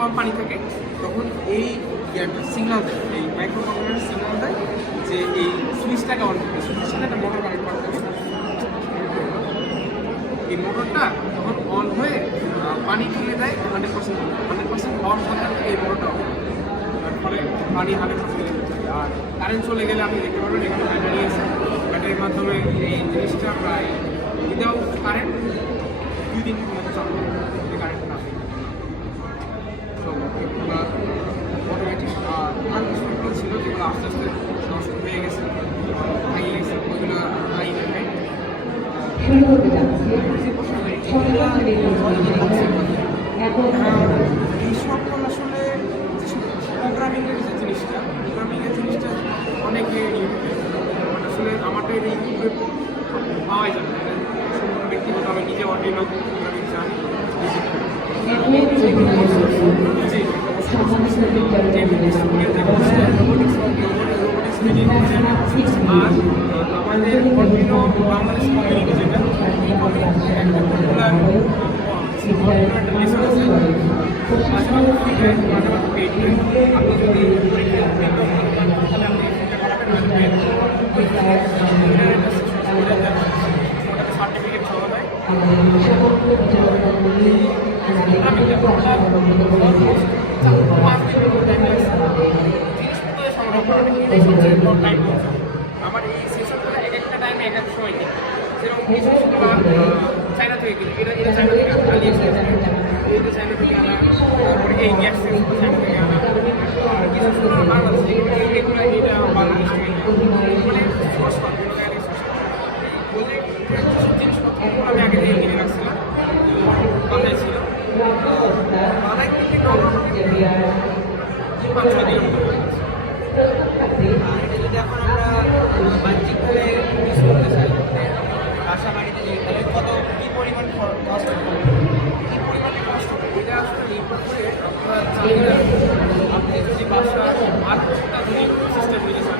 কম পানি থাকে তখন এই সিগন্যাল দেয়, এই মাইক্রো কন্ট্রোলার সিগন্যাল দেয় যে এই সুইচটাকে অন করতে। সুইচের সাথে একটা মোটর কানেক্ট করা থাকে, এই মোটরটা তখন অন হয়ে পানি তুলে দেয় 100% অন থাকার এই মোটরটা অন, তার ফলে পানি 100% আর কারেন্ট চলে গেলে আপনি দেখতে পারবেন এখানে ব্যাটারি আছে, ব্যাটারির মাধ্যমে এই জিনিসটা প্রায় উইদাউট কারেন্ট 2 দিন পর্যন্ত চলবে, যদি কারেন্ট না থাকে। তো এগুলো অটোমেটিক আর কিছু ছিল যেগুলো আস্তে আস্তে নষ্ট হয়ে গেছে, হারিয়ে গেছে, ওইগুলো হারিয়ে যাবে। এই সকল আসলে প্রোগ্রামিংয়ের যে জিনিসটা, প্রোগ্রামিংয়ের জিনিসটা অনেকে আসলে আমাদের এই ইউটিউবে পাওয়াই যাবে না, ব্যক্তিগত আমি নিজে অর্ডিনো প্রোগ্রামিং জানি। আর আমাদের অর্ডিনো বাংলাদেশ কমিউনিটি যেটা, এই কমিউনিটি একটা পপুলার একটা লেসন আছে, মাঝে মাঝে পেড, মাঝে মাঝে পেড। আপনি যদি তাহলে আপনি ওটাতে সার্টিফিকেট পাওয়া যায়। আমার এই সেশনগুলো এক একটা টাইমে এক এক সময় কিনি, যেরকম এই সেশনগুলো চায়না থেকে কিনি, এটা চায়না থেকে আনা, এটা চায়না থেকে আনা, তারপরে এই গ্যাস সেশনগুলো চায়না থেকে আনা, আর কিছু বাংলাদেশ এগুলো এটা বাংলাদেশ থেকে মানে সোর্স পাবো জিনিসপত্রগুলো আমি আগে থেকে কিনে রাখছিলাম, বাসায় ছিল, বাসায় কিনতে 5-6 দিনের মতো। যদি এখন আমরা বাহ্যিকভাবে ইউজ করতে চাই বাসা বাড়িতে যাই, তাহলে কী পরিমাণ কষ্ট হবে? কী পরিমাণে কষ্ট হবে এটা আসলে নির্ভর করে আপনার চাহিদা। আপনি যদি বাসা আরেকটা যদি সিস্টেম নিতে চান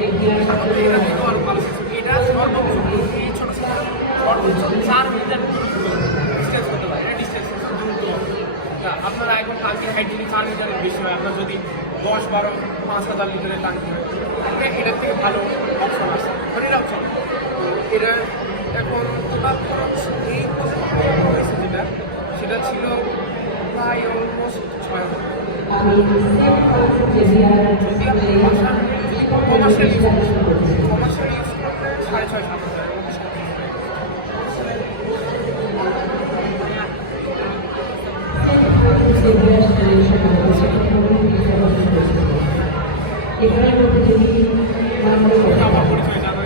তাহলে এটা কিন্তু আরও ভালো সিস্টেম। এটা সর্বোচ্চ এই ছোটো সর্বোচ্চ 4 মিটার ডিস্টেন্স করতে পারে, এটা ডিস্টেন্স দ্রুত। আপনারা এখন টাঙ্কি হাইট যদি 4 মিটারের বেশি হয়, আপনার যদি 10-12-5,000 লিটারের টাঙ্কি হয়, এটার থেকে ভালো অপশন আছে, মানে এটা অপশন। তো এটা এখন টোটাল খরচ এই হয়েছে যেটা, সেটা ছিল প্রায় অলমোস্ট 6,000। যদি আপনি কমার্শিয়াল ইউজ করতে 6,500-7,000 এর মধ্যে। আমার পরিচয় জানা